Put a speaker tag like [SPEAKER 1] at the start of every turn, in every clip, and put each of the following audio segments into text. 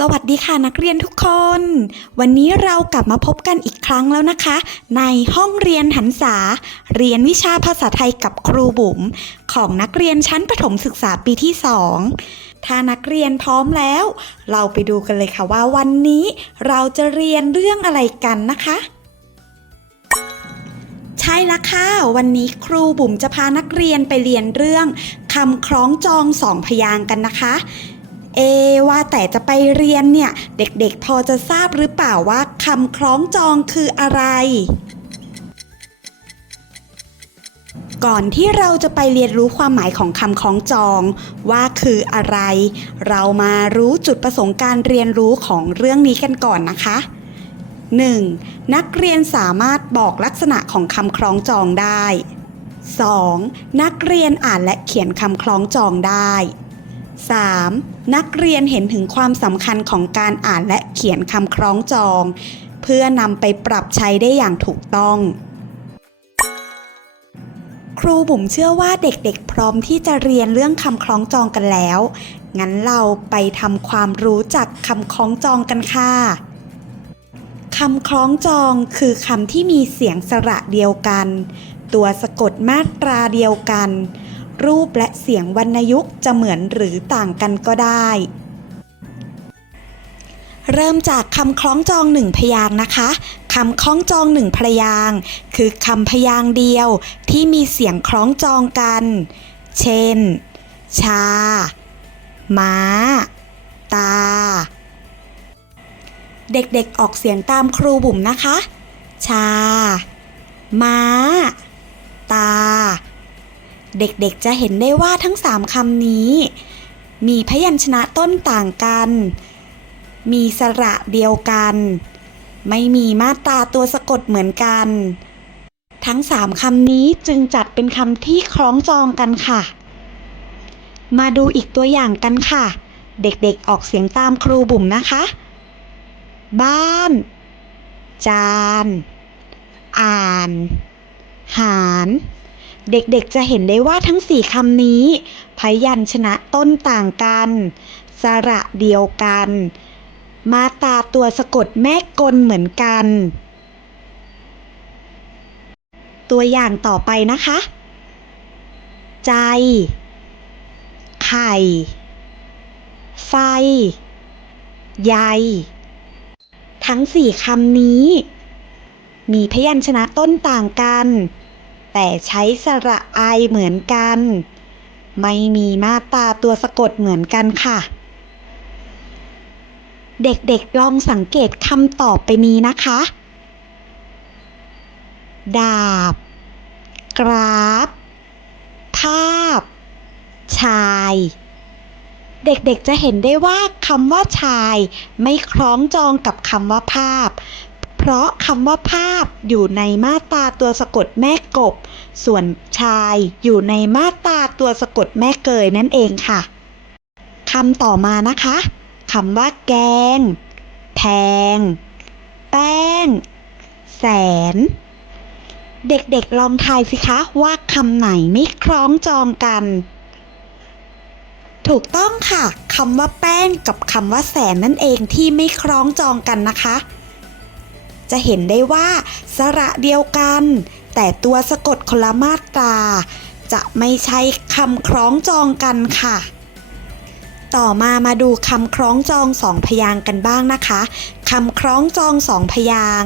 [SPEAKER 1] สวัสดีค่ะนักเรียนทุกคน วันนี้เรากลับมาพบกันอีกครั้งแล้วนะคะ ในห้องเรียนหันษา เรียนวิชาภาษาไทยกับครูบุ๋มของนักเรียนชั้นประถมศึกษาปีที่2ถ้านักเรียนพร้อมแล้ว เราไปดูกันเลยค่ะว่าวันนี้เราจะเรียนเรื่องอะไรกันนะคะ ใช่ละค่ะ วันนี้ครูบุ๋มจะพานักเรียนไปเรียนเรื่องคำคล้องจองสองพยางกันนะคะ เอว่าแต่จะไปเรียนเนี่ย เด็กๆพอจะทราบหรือเปล่าว่าคำคล้องจองคืออะไร ก่อนที่เราจะไปเรียนรู้ความหมายของคำคล้องจองว่าคืออะไร เรามารู้จุดประสงค์การเรียนรู้ของเรื่องนี้กันก่อนนะคะ 1. นักเรียนสามารถบอกลักษณะของคำคล้องจองได้ 2. นักเรียนอ่านและเขียนคำคล้องจองได้ 3. นักเรียนเห็นถึงความสำคัญของการอ่านและเขียนคำคล้องจอง เพื่อนำไปปรับใช้ได้อย่างถูกต้อง ครูบุ๋มเชื่อว่าเด็กๆ พร้อมที่จะเรียนเรื่องคำคล้องจองกันแล้ว งั้นเราไปทำความรู้จักคำคล้องจองกันค่ะคำคล้องจองคือคำที่มีเสียงสระเดียวกัน ตัวสะกดมาตราเดียวกัน รูปและเสียงวรรณยุกต์จะเหมือนหรือต่างกันก็ได้ เริ่มจากคำคล้องจองหนึ่งพยางนะคะคำคล้องจองหนึ่งพยางคือคำพยางเดียวที่มีเสียงคล้องจองกัน เช่น ชา ม้า ตา เด็กๆออกเสียงตามครูบุ๋มนะคะ ชา ม้าตา เด็กๆจะเห็นได้ว่าทั้งสามคำนี้ มีพยัญชนะต้นต่างกัน มีสระเดียวกัน ไม่มีมาตราตัวสะกดเหมือนกัน ทั้งสามคำนี้จึงจัดเป็นคำที่คล้องจองกันค่ะ มาดูอีกตัวอย่างกันค่ะ เด็กๆออกเสียงตามครูบุ๋มนะคะ บ้าน จาน อ่าน หาร เด็กๆจะเห็นได้ว่าทั้งสี่คำนี้ พยัญชนะต้นต่างกัน สระเดียวกัน มาตราตัวสะกดแม่กลเหมือนกัน ตัวอย่างต่อไปนะคะ ใจ ไข่ ไฟ ใย ทั้งสี่คำนี้ มีพยัญชนะต้นต่างกัน แต่ใช้สระไอเหมือนกัน ไม่มีมาตาตัวสะกดเหมือนกันค่ะ เด็กๆลองสังเกตคำต่อไปนี้นะคะ ดาบ กราฟ ภาพ ชาย เด็กๆจะเห็นได้ว่าคำว่าชาย ไม่คล้องจองกับคำว่าภาพ เพราะคำว่าภาพอยู่ในมาตราตัวสะกดแม่กบ ส่วนชายอยู่ในมาตราตัวสะกดแม่เกยนั่นเองค่ะคำต่อมานะคะคำว่าแกงแพงแป้ง แสน เด็กๆลองทายสิคะว่าคำไหนไม่คล้องจองกัน ถูกต้องค่ะคำว่าแป้งกับคำว่าแสนนั่นเองที่ไม่คล้องจองกันนะคะ จะเห็นได้ว่าสระเดียวกัน แต่ตัวสะกดคนละมาตรา จะไม่ใช่คำคล้องจองกันค่ะ ต่อมามาดูคำคล้องจองสองพยางกันบ้างนะคะคำคล้องจองสองพยาง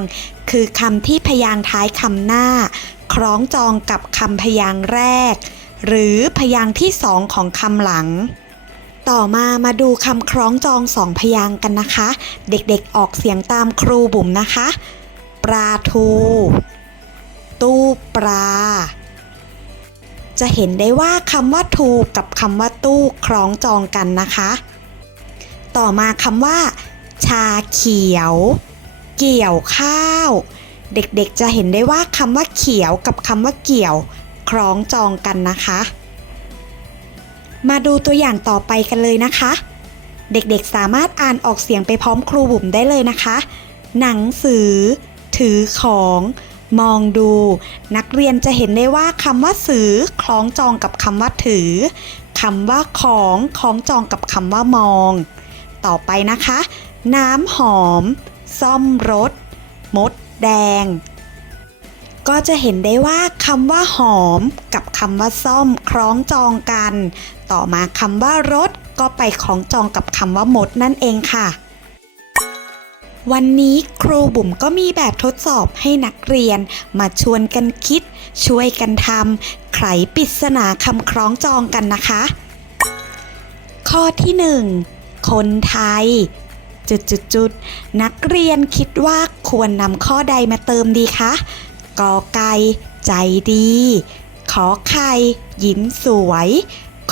[SPEAKER 1] คือคำที่พยางท้ายคำหน้า คล้องจองกับคำพยางแรก หรือพยางที่สองของคำหลัง ต่อมามาดูคำคล้องจองสองพยางกันนะคะ เด็กๆออกเสียงตามครูบุ๋มนะคะ ปลาทู ตู้ปลา จะเห็นได้ว่าคำว่าทูกับคำว่าตู้คล้องจองกันนะคะ ต่อมาคำว่า ชาเขียว เกี่ยวข้าว เด็กๆจะเห็นได้ว่าคำว่าเขียวกับคำว่าเกี่ยว คล้องจองกันนะคะ มาดูตัวอย่างต่อไปกันเลยนะคะ เด็กๆสามารถอ่านออกเสียงไปพร้อมครูบุ๋มได้เลยนะคะ หนังสือ ถือของ มองดู นักเรียนจะเห็นได้ว่าคำว่าสือคล้องจองกับคำว่าถือคำว่าของคล้องจองกับคำว่ามอง ต่อไปนะคะ น้ำหอม ซ่อมรถ มดแดง ก็จะเห็นได้ว่าคำว่าหอมกับคำว่าซ่อมคล้องจองกัน ต่อมาคำว่ารถก็ไปคล้องจองกับคำว่าหมดนั่นเองค่ะ วันนี้ครูบุ๋มก็มีแบบทดสอบให้นักเรียน มาชวนกันคิด ช่วยกันทำไขปริศนาคำคล้องจองกันนะคะ ข้อที่หนึ่งคนไทย จุดจุดจุดๆๆนักเรียนคิดว่าควรนำข้อใดมาเติมดีคะ กอไก่ใจดี ขอไข่ยิ้มสวย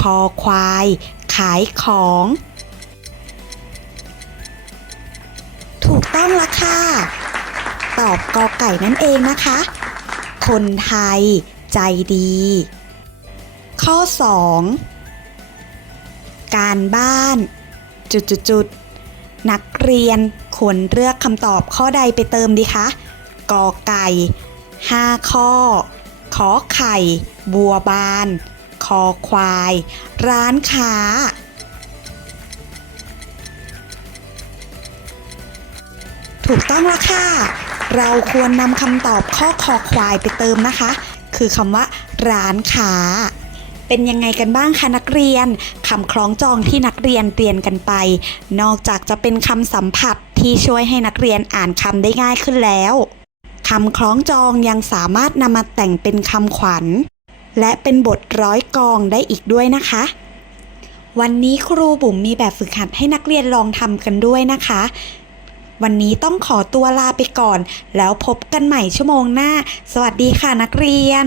[SPEAKER 1] คอควาย ขายของ ถูกต้องละค่ะ ตอบกอไก่นั่นเองนะคะ คนไทย ใจดี ข้อ 2 การบ้าน จุดจุดจุดๆๆนักเรียนควรเลือกคำตอบข้อใดไปเติมดีคะ กอไก่ 5 ข้อ ขอไข่ บัวบาน คอควาย ร้านค้า ถูกต้องแล้วค่ะ เราควรนำคำตอบข้อคอควายไปเติมนะคะ คือคำว่า ร้านค้าเป็นยังไงกันบ้างคะนักเรียนคำคล้องจองที่นักเรียนเรียนกันไป นอกจากจะเป็นคำสัมผัสที่ช่วยให้นักเรียนอ่านคำได้ง่ายขึ้นแล้ว คำคล้องจองยังสามารถนำมาแต่งเป็นคำขวัญ และเป็นบทร้อยกองได้อีกด้วยนะคะ วันนี้ครูบุ๋มมีแบบฝึกหัดให้นักเรียนลองทำกันด้วยนะคะ วันนี้ต้องขอตัวลาไปก่อน แล้วพบกันใหม่ชั่วโมงหน้า สวัสดีค่ะนักเรียน